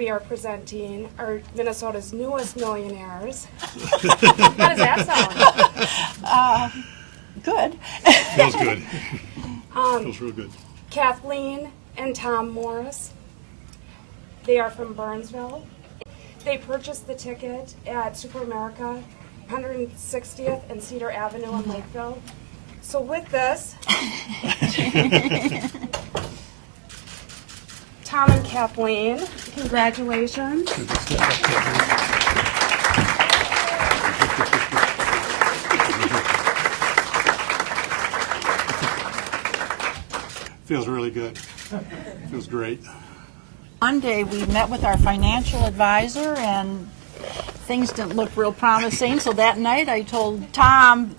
we are presenting our Minnesota's newest millionaires. How does that sound? Good. Feels good. Feels real good. Kathleen and Tom Morris. They are from Burnsville. They purchased the ticket at Super America, 160th and Cedar Avenue in Lakeville. So with this, Tom and Kathleen, congratulations. Feels really good. Feels great. Monday, we met with our financial advisor, and things didn't look real promising. So that night, I told Tom,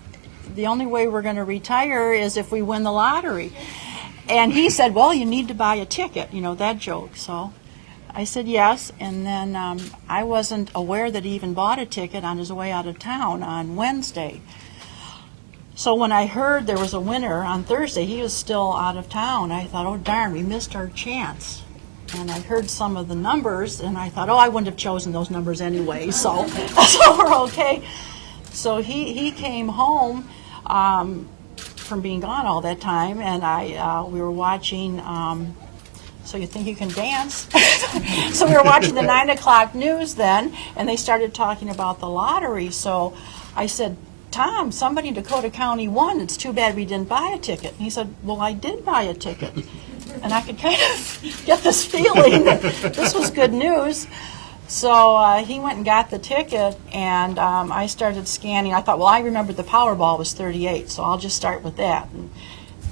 the only way we're going to retire is if we win the lottery. And he said, well, you need to buy a ticket, you know, that joke. So I said yes, and then I wasn't aware that he even bought a ticket on his way out of town on Wednesday. So when I heard there was a winner on Thursday, he was still out of town. I thought, oh darn, we missed our chance. And I heard some of the numbers, and I thought, oh, I wouldn't have chosen those numbers anyway, so we're okay. So he came home from being gone all that time, and we were watching, So You Think You Can Dance? So we were watching the 9 o'clock news then, and they started talking about the lottery. So I said, Tom, somebody in Dakota County won. It's too bad we didn't buy a ticket. And he said, well, I did buy a ticket. And I could kind of get this feeling that this was good news. So he went and got the ticket, and I started scanning. I thought, well, I remembered the Powerball was 38, so I'll just start with that. And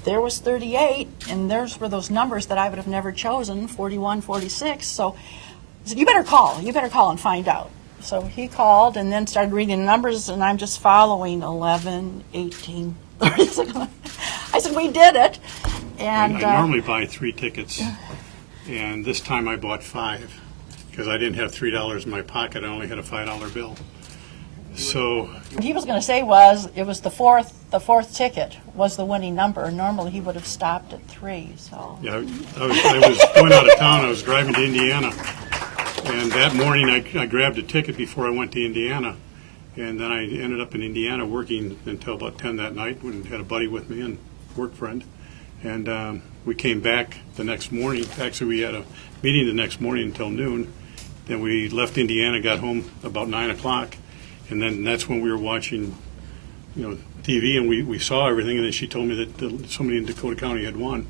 there was 38, and those were those numbers that I would have never chosen, 41, 46. So I said, you better call and find out. So he called and then started reading the numbers, and I'm just following 11, 18, 36. I said, we did it. And I normally buy 3 tickets, and this time I bought 5 because I didn't have $3 in my pocket. I only had a $5 bill. So what he was going to say was it was the fourth ticket was the winning number. Normally he would have stopped at 3. So yeah, I was going out of town. I was driving to Indiana, and that morning I grabbed a ticket before I went to Indiana, and then I ended up in Indiana working until about 10 that night. When I had a buddy with me and work friend, and we came back the next morning. Actually, we had a meeting the next morning until noon. Then we left Indiana, got home about 9 o'clock, and then that's when we were watching, you know, TV, and we saw everything. And then she told me that somebody in Dakota County had won.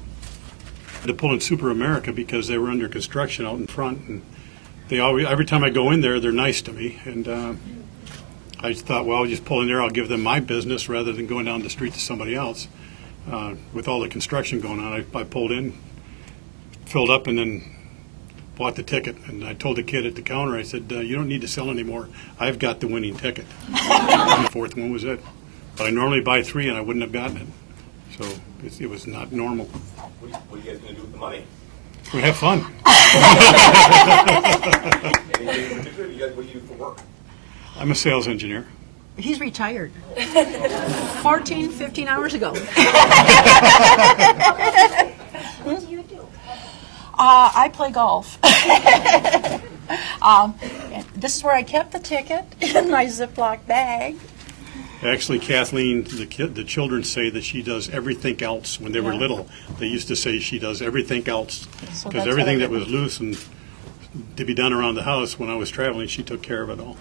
I had to pull in Super America because they were under construction out in front, and they always, every time I go in there, they're nice to me. And I thought, well, I'll just pull in there. I'll give them my business rather than going down the street to somebody else. With all the construction going on, I pulled in, filled up, and then bought the ticket. And I told the kid at the counter, I said, you don't need to sell anymore. I've got the winning ticket. And the 4th one was it. But I normally buy 3, and I wouldn't have gotten it. So it was not normal. What are you guys going to do with the money? We have fun. Anything in particular? What do you do for work? I'm a sales engineer. he's retired 14, 15 hours ago. What do you do? I play golf. This is where I kept the ticket in my Ziploc bag. Actually, Kathleen, the children say that she does everything else. When they were little, they used to say she does everything else. So Because that's everything what I that was loose and to be done around the house when I was traveling, she took care of it all.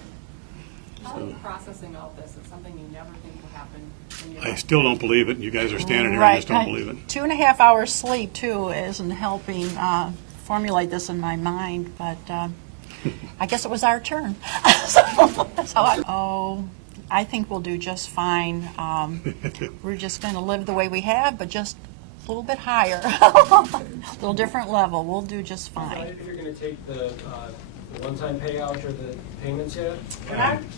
How are you processing all this? It's something you never think will happen in your I life. still don't believe it. You guys are standing here Right. and just don't believe it. 2.5 hours sleep, too, isn't helping formulate this in my mind, but I guess it was our turn. So that's how I think we'll do just fine. We're just going to live the way we have, but just a little bit higher, a little different level. We'll do just fine. If you're going to take the one-time payout or the payments yet?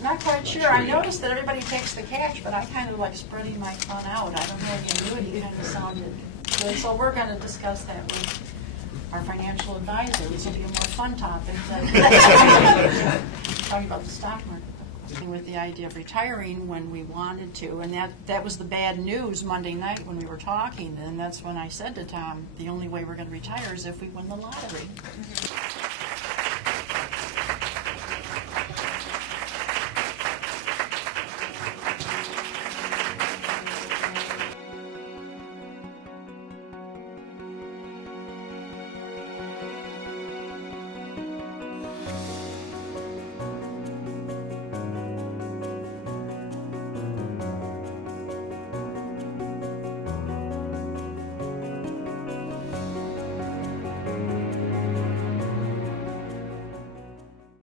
Not quite sure. I noticed that everybody takes the cash, but I kind of like spreading my fun out. I don't know, the annuity kind of sounded good. So we're going to discuss that with our financial advisor. This will be a more fun topic than talking about the stock market. With the idea of retiring when we wanted to, and that was the bad news Monday night when we were talking, and that's when I said to Tom, the only way we're going to retire is if we win the lottery.